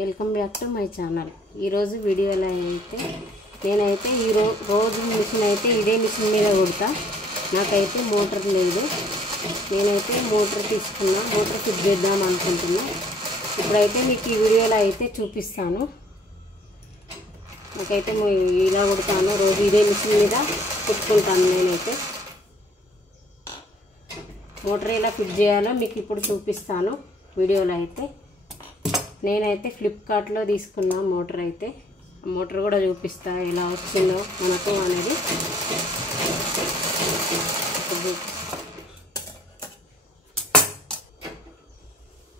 Welcome back to my channel. ఈరోజు వీడియోలో అయితే నేనైతే రోజు మిషన్ అయితే ఇదే మిషన్ మీద కుడతా. నాకైతే మోటార్ లేదు. నేనైతే మోటార్ తీసుకున్నా, మోటార్ ఫిట్ చేద్దాం అనుకుంటున్నా. ఇప్పుడైతే మీకు ఈ వీడియోలో అయితే చూపిస్తాను. నాకైతే ఇలా కుడతాను, రోజు ఇదే మిషన్ మీద కుట్టుకుంటాను. నేనైతే మోటార్ ఎలా ఫిట్ చేయాలో మీకు ఇప్పుడు చూపిస్తాను వీడియోలో. అయితే నేనైతే ఫ్లిప్కార్ట్లో తీసుకున్నా మోటార్. అయితే మోటార్ కూడా చూపిస్తా ఎలా వచ్చిందో మనకు అనేది.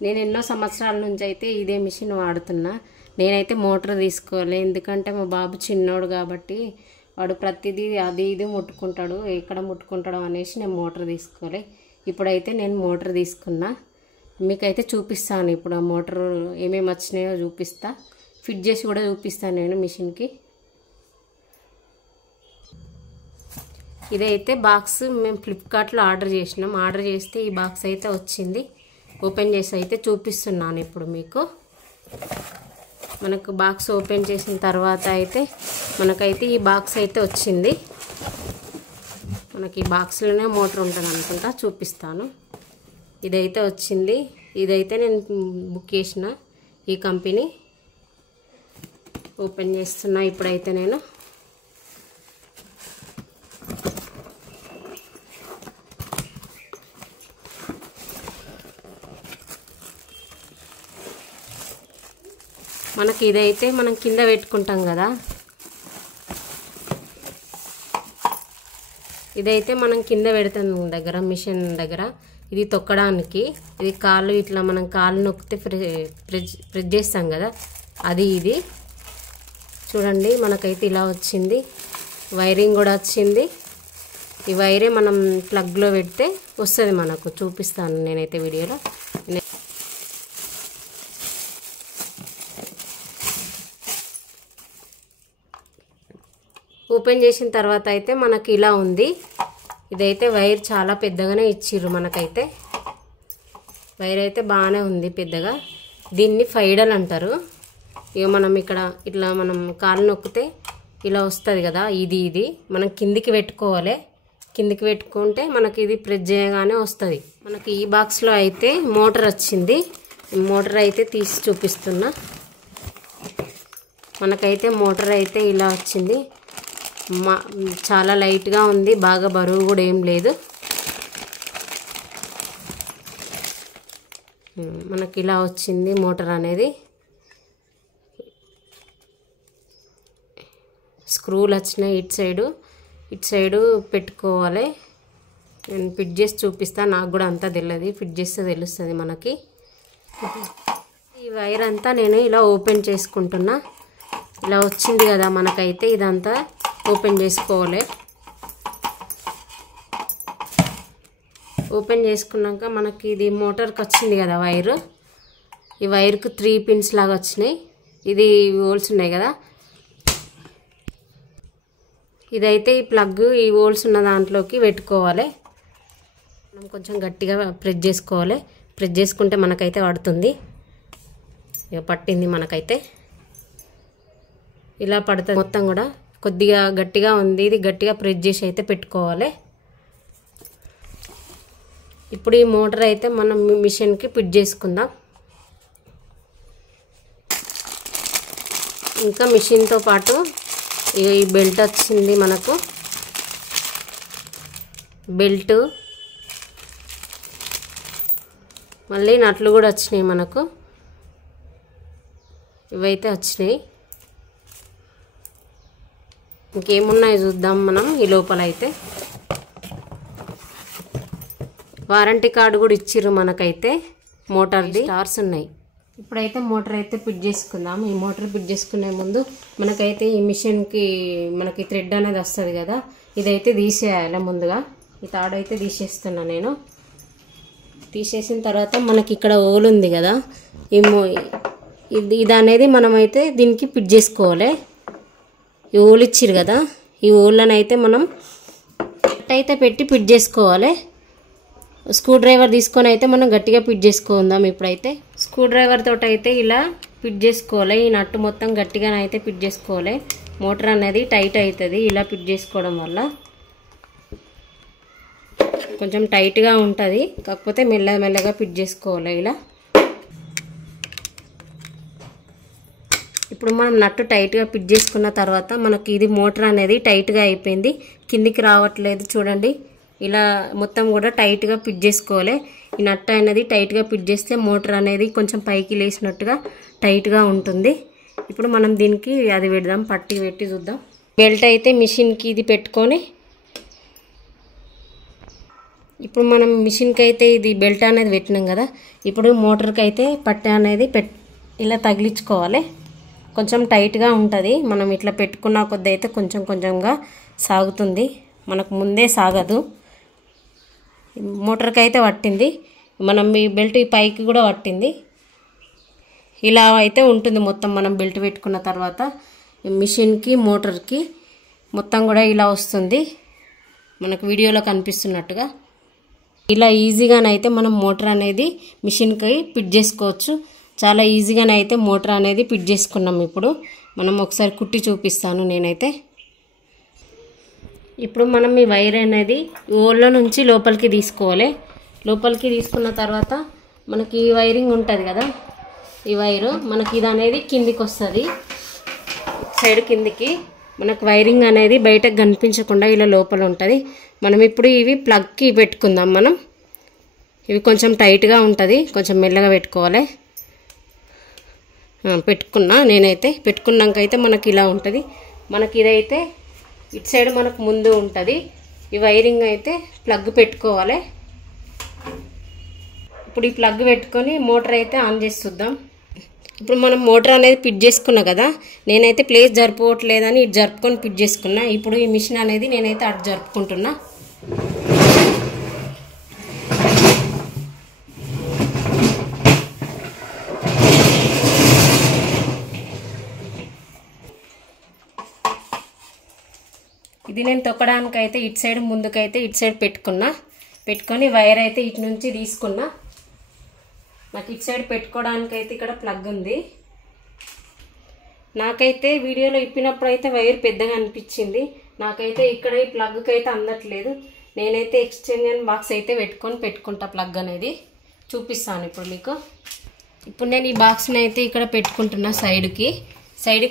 నేను ఎన్నో సంవత్సరాల నుంచి అయితే ఇదే మిషన్ వాడుతున్నా. నేనైతే మోటార్ తీసుకోవాలి, ఎందుకంటే మా బాబు చిన్నోడు కాబట్టి వాడు ప్రతిదీ అది ఇది ముట్టుకుంటాడు, ఎక్కడ ముట్టుకుంటాడో అనేసి నేను మోటార్ తీసుకోవాలి. ఇప్పుడైతే నేను మోటార్ తీసుకున్నా, మీకైతే చూపిస్తాను. ఇప్పుడు ఆ మోటార్ ఏమేమి వచ్చినాయో చూపిస్తా, ఫిట్ చేసి కూడా చూపిస్తాను నేను మిషన్కి. ఇదైతే బాక్స్ మేము ఫ్లిప్కార్ట్లో ఆర్డర్ చేసినాం. ఆర్డర్ చేస్తే ఈ బాక్స్ అయితే వచ్చింది. ఓపెన్ చేసి అయితే చూపిస్తున్నాను ఇప్పుడు మీకు. మనకు బాక్స్ ఓపెన్ చేసిన తర్వాత అయితే మనకైతే ఈ బాక్స్ అయితే వచ్చింది. మనకి ఈ బాక్స్లోనే మోటార్ ఉంటుంది అనుకుంటా, చూపిస్తాను. ఇదైతే వచ్చింది. ఇదైతే నేను బుక్ చేసిన ఈ కంపెనీ. ఓపెన్ చేస్తున్నా ఇప్పుడైతే నేను. మనకి ఇదైతే మనం కింద పెట్టుకుంటాం కదా, ఇదైతే మనం కింద పెడతాం దగ్గర, మిషన్ దగ్గర. ఇది తొక్కడానికి, ఇది కాళ్ళు ఇట్లా మనం కాళ్ళు నొక్కితే ప్రెస్ చేస్తాం కదా, అది ఇది చూడండి. మనకైతే ఇలా వచ్చింది. వైరింగ్ కూడా వచ్చింది. ఈ వైరే మనం ప్లగ్లో పెడితే వస్తుంది మనకు. చూపిస్తాను నేనైతే వీడియోలో. ఓపెన్ చేసిన తర్వాత అయితే మనకి ఇలా ఉంది. ఇదైతే వైర్ చాలా పెద్దగానే ఇచ్చిర్రు మనకైతే. వైర్ అయితే బాగానే ఉంది పెద్దగా. దీన్ని ఫైడల్ అంటారు. ఇక మనం ఇక్కడ ఇట్లా మనం కాలు నొక్కితే ఇలా వస్తుంది కదా, ఇది మనం కిందికి పెట్టుకోవాలి. కిందికి పెట్టుకుంటే మనకి ఇది ప్రెస్ చేయగానే వస్తుంది. మనకి ఈ బాక్స్లో అయితే మోటార్ వచ్చింది. మోటార్ అయితే తీసి చూపిస్తున్నా. మనకైతే మోటార్ అయితే ఇలా వచ్చింది. చాలా లైట్గా ఉంది, బాగా బరువు కూడా ఏం లేదు. మనకి ఇలా వచ్చింది మోటార్ అనేది. స్క్రూలు వచ్చినాయి ఇటు సైడు పెట్టుకోవాలి. నేను ఫిట్ చేసి చూపిస్తాను. నాకు కూడా అంతా తెలియదు, ఫిట్ చేస్తే తెలుస్తుంది మనకి. ఈ వైర్ అంతా నేను ఇలా ఓపెన్ చేసుకుంటున్నా. ఇలా వచ్చింది కదా మనకైతే, ఇదంతా ఓపెన్ చేసుకోవాలి. ఓపెన్ చేసుకున్నాక మనకి ఇది మోటార్కి వచ్చింది కదా వైరు. ఈ వైర్కు 3 పిన్స్ లాగా వచ్చినాయి. ఇది హోల్స్ ఉన్నాయి కదా, ఇదైతే ఈ ప్లగ్ ఈ హోల్స్ ఉన్న దాంట్లోకి పెట్టుకోవాలి. మనం కొంచెం గట్టిగా ప్రెస్ చేసుకోవాలి. ప్రెస్ చేసుకుంటే మనకైతే పడుతుంది. ఇక పట్టింది మనకైతే. ఇలా పడుతుంది మొత్తం కూడా. కొద్దిగా గట్టిగా ఉంది, ఇది గట్టిగా ప్రెస్ చేసి అయితే పెట్టుకోవాలి. ఇప్పుడు ఈ మోటార్ అయితే మనం మిషన్కి ఫిట్ చేసుకుందాం. ఇంకా మిషన్తో పాటు ఈ బెల్ట్ వచ్చింది మనకు. బెల్ట్ మళ్ళీ నట్లు కూడా వచ్చినాయి మనకు. ఇవైతే వచ్చినాయి. ఇంకేమున్నాయి చూద్దాం మనం. ఈ లోపల అయితే వారంటీ కార్డు కూడా ఇచ్చిర్రు మనకైతే. మోటార్ది స్టార్స్ ఉన్నాయి. ఇప్పుడైతే మోటార్ అయితే ఫిట్ చేసుకుందాం. ఈ మోటార్ ఫిట్ చేసుకునే ముందు మనకైతే ఈ మిషన్కి మనకి థ్రెడ్ అనేది వస్తుంది కదా, ఇదైతే తీసేయాలి ముందుగా. ఈ తాడు అయితే తీసేస్తున్నా నేను. తీసేసిన తర్వాత మనకి ఇక్కడ హోల్ ఉంది కదా, ఇది అనేది మనమైతే దీనికి ఫిట్ చేసుకోవాలి. ఈ హోల్ ఇచ్చిర్రు కదా, ఈ హోల్ని అయితే మనం అయితే పెట్టి ఫిట్ చేసుకోవాలి. స్క్రూ డ్రైవర్ తీసుకొని అయితే మనం గట్టిగా ఫిట్ చేసుకుందాం. ఇప్పుడైతే స్క్రూ డ్రైవర్ తోటి అయితే ఇలా ఫిట్ చేసుకోవాలి. ఈ నట్టు మొత్తం గట్టిగానైతే ఫిట్ చేసుకోవాలి. మోటార్ అనేది టైట్ అవుతుంది ఇలా ఫిట్ చేసుకోవడం వల్ల. కొంచెం టైట్గా ఉంటుంది, కాకపోతే మెల్లగా ఫిట్ చేసుకోవాలి ఇలా. ఇప్పుడు మనం నట్టు టైట్గా ఫిట్ చేసుకున్న తర్వాత మనకి ఇది మోటార్ అనేది టైట్గా అయిపోయింది, కిందికి రావట్లేదు చూడండి. ఇలా మొత్తం కూడా టైట్గా ఫిట్ చేసుకోవాలి. ఈ నట్టు అనేది టైట్గా ఫిట్ చేస్తే మోటార్ అనేది కొంచెం పైకి లేసినట్టుగా టైట్గా ఉంటుంది. ఇప్పుడు మనం దీనికి అది పెడదాం, పట్టి పెట్టి చూద్దాం. బెల్ట్ అయితే మిషన్కి ఇది పెట్టుకొని, ఇప్పుడు మనం మిషన్కి అయితే ఇది బెల్ట్ అనేది పెట్టినాం కదా, ఇప్పుడు మోటార్కి అయితే పట్టి అనేది ఇలా తగిలించుకోవాలి. కొంచెం టైట్గా ఉంటుంది. మనం ఇట్లా పెట్టుకున్న కొద్ది అయితే కొంచెంగా సాగుతుంది, మనకు ముందే సాగదు. మోటార్కి అయితే పట్టింది, మనం ఈ బెల్ట్ ఈ పైకి కూడా పట్టింది. ఇలా అయితే ఉంటుంది మొత్తం. మనం బెల్ట్ పెట్టుకున్న తర్వాత మిషన్కి మోటార్కి మొత్తం కూడా ఇలా వస్తుంది, మనకు వీడియోలో కనిపిస్తున్నట్టుగా. ఇలా ఈజీగానైతే మనం మోటార్ అనేది మిషన్కి ఫిట్ చేసుకోవచ్చు. చాలా ఈజీగానైతే మోటార్ అనేది ఫిట్ చేసుకున్నాం. ఇప్పుడు మనం ఒకసారి కుట్టి చూపిస్తాను నేనైతే. ఇప్పుడు మనం ఈ వైర్ అనేది ఓళ్ళ నుంచి లోపలికి తీసుకోవాలి. లోపలికి తీసుకున్న తర్వాత మనకి ఈ వైరింగ్ ఉంటుంది కదా, ఈ వైరు మనకి ఇది అనేది కిందికి వస్తుంది, సైడ్ కిందికి. మనకు వైరింగ్ అనేది బయటకు కనిపించకుండా ఇలా లోపల ఉంటుంది. మనం ఇప్పుడు ఇవి ప్లగ్కి పెట్టుకుందాం. మనం ఇవి కొంచెం టైట్గా ఉంటుంది, కొంచెం మెల్లగా పెట్టుకోవాలి. పెట్టుకున్నా నేనైతే. పెట్టుకున్నాక అయితే మనకి ఇలా ఉంటుంది. మనకి ఇదైతే ఇటు సైడ్ మనకు ముందు ఉంటుంది. ఈ వైరింగ్ అయితే ప్లగ్ పెట్టుకోవాలి. ఇప్పుడు ఈ ప్లగ్ పెట్టుకొని మోటార్ అయితే ఆన్ చేసి చూద్దాం. ఇప్పుడు మనం మోటార్ అనేది ఫిట్ చేసుకున్నా కదా, నేనైతే ప్లేస్ జరుపుకోవట్లేదని ఇటు జరుపుకొని ఫిట్ చేసుకున్నా. ఇప్పుడు ఈ మిషన్ అనేది నేనైతే అటు జరుపుకుంటున్నా. ఇది నేను తొక్కడానికైతే ఇటు సైడ్ ముందుకైతే ఇటు సైడ్ పెట్టుకొని వైర్ అయితే ఇటు నుంచి తీసుకున్నా. నాకు ఇటు సైడ్ పెట్టుకోవడానికైతే ఇక్కడ ప్లగ్ ఉంది. నాకైతే వీడియోలో ఇప్పినప్పుడు అయితే వైర్ పెద్దగా అనిపించింది. నాకైతే ఇక్కడ ఈ ప్లగ్కి అయితే అందట్లేదు. నేనైతే ఎక్స్టెన్షన్ బాక్స్ అయితే పెట్టుకుంటా. ప్లగ్ అనేది చూపిస్తాను ఇప్పుడు మీకు. ఇప్పుడు నేను ఈ బాక్స్ని అయితే ఇక్కడ పెట్టుకుంటున్నా, సైడ్కి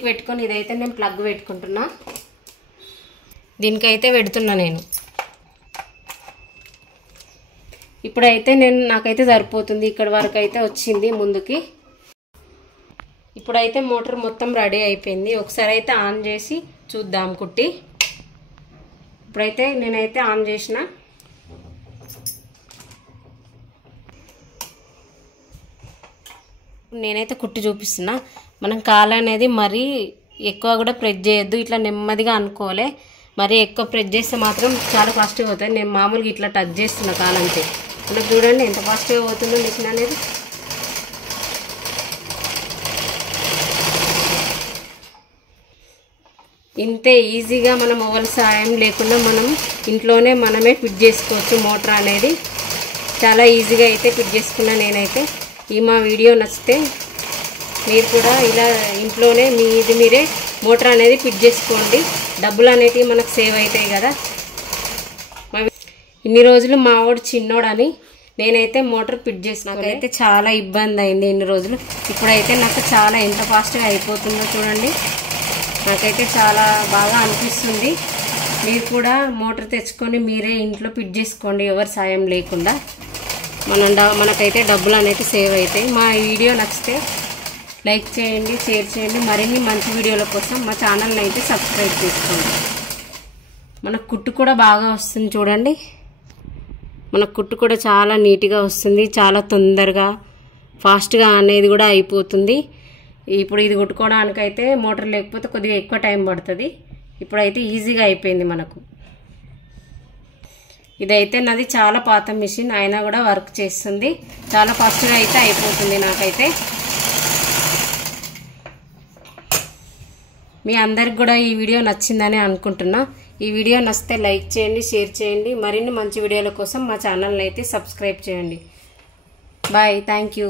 పెట్టుకొని ఇదైతే నేను ప్లగ్ పెట్టుకుంటున్నా. దీనికైతే పెడుతున్నా నేను. ఇప్పుడైతే నాకైతే సరిపోతుంది, ఇక్కడ వరకు అయితే వచ్చింది ముందుకి. ఇప్పుడైతే మోటార్ మొత్తం రెడీ అయిపోయింది. ఒకసారి అయితే ఆన్ చేసి చూద్దాం కుట్టి. ఇప్పుడైతే నేనైతే ఆన్ చేసిన. నేనైతే కుట్టి చూపిస్తున్నా. మనం కాలు అనేది మరీ ఎక్కువ కూడా ప్రెస్ చేయొద్దు, ఇట్లా నెమ్మదిగా అనుకోవాలి. మరి ఎక్కువ ప్రెస్ చేస్తే మాత్రం చాలా ఫాస్ట్గా పోతుంది. నేను మామూలుగా ఇట్లా టచ్ చేస్తున్నా కాలంతే. మనకు చూడండి ఎంత ఫాస్ట్గా పోతుందో మిషన్ అనేది. ఇంతే ఈజీగా మనం ఎవరి సాయం లేకుండా మనం ఇంట్లోనే మనమే ఫిట్ చేసుకోవచ్చు. మోటార్ అనేది చాలా ఈజీగా అయితే ఫిట్ చేసుకున్నా నేనైతే. ఈ మా వీడియో నచ్చితే మీరు కూడా ఇలా ఇంట్లోనే మీరే మోటార్ అనేది ఫిట్ చేసుకోండి. డబ్బులు అనేటివి మనకు సేవ్ అవుతాయి కదా. ఇన్ని రోజులు మా వాడు చిన్నోడని నేనైతే మోటార్ ఫిట్ చేసిన. నాకైతే చాలా ఇబ్బంది అయింది ఇన్ని రోజులు. ఇప్పుడైతే నాకు చాలా ఎంత ఫాస్ట్గా అయిపోతుందో చూడండి. నాకైతే చాలా బాగా అనిపిస్తుంది. మీరు కూడా మోటార్ తెచ్చుకొని మీరే ఇంట్లో ఫిట్ చేసుకోండి ఎవరి సాయం లేకుండా. మనకైతే డబ్బులు అనేది సేవ్ అవుతాయి. మా వీడియో నచ్చితే లైక్ చేయండి, షేర్ చేయండి. మరిన్ని మంచి వీడియోల కోసం మా ఛానల్ని అయితే సబ్స్క్రైబ్ చేసుకోండి. మన కుట్టు కూడా బాగా వస్తుంది చూడండి. మన కుట్టు కూడా చాలా నీట్గా వస్తుంది, చాలా తొందరగా ఫాస్ట్గా అనేది కూడా అయిపోతుంది. ఇప్పుడు ఇది కుట్టుకోవడానికైతే మోటార్ లేకపోతే కొద్దిగా ఎక్కువ టైం పడుతుంది. ఇప్పుడైతే ఈజీగా అయిపోయింది మనకు. ఇదైతే నాది చాలా పాత మిషన్ అయినా కూడా వర్క్ చేస్తుంది. చాలా ఫాస్ట్గా అయితే అయిపోతుంది నాకైతే. మీ అందరికి కూడా ఈ వీడియో నచ్చిందని అనుకుంటున్నా. ఈ వీడియో నచ్చితే లైక్ చేయండి, షేర్ చేయండి. మరిన్ని మంచి వీడియోల కోసం మా ఛానల్ని అయితే సబ్స్క్రైబ్ చేయండి. Bye, thank you.